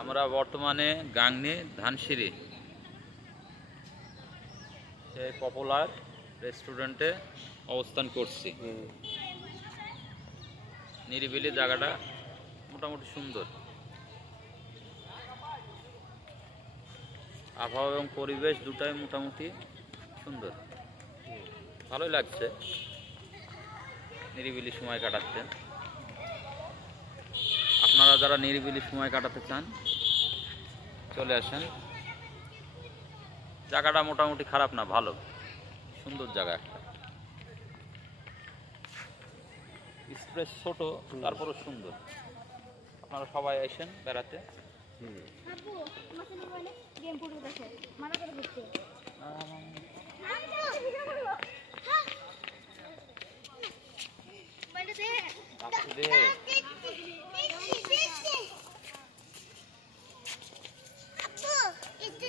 আমরা বর্তমানে গাংনী ধানসিঁড়ি সেই পপুলার রেস্টুরেন্টে অবস্থান করছি। নিরিবিলি জায়গাটা মোটামুটি সুন্দর, আবহাওয়া এবং পরিবেশ দুটাই মোটামুটি সুন্দর, ভালোই লাগছে নিরিবিলি সময় কাটাতে। আপনারা যারা নিরিবিলি সময় কাটাতে চান চলে আসেন। জায়গাটা মোটামুটি খারাপ না, ভালো সুন্দর জায়গা একটা। স্পেস ছোট, তারপরও সুন্দর। আপনারা সবাই আসেন বেড়াতে।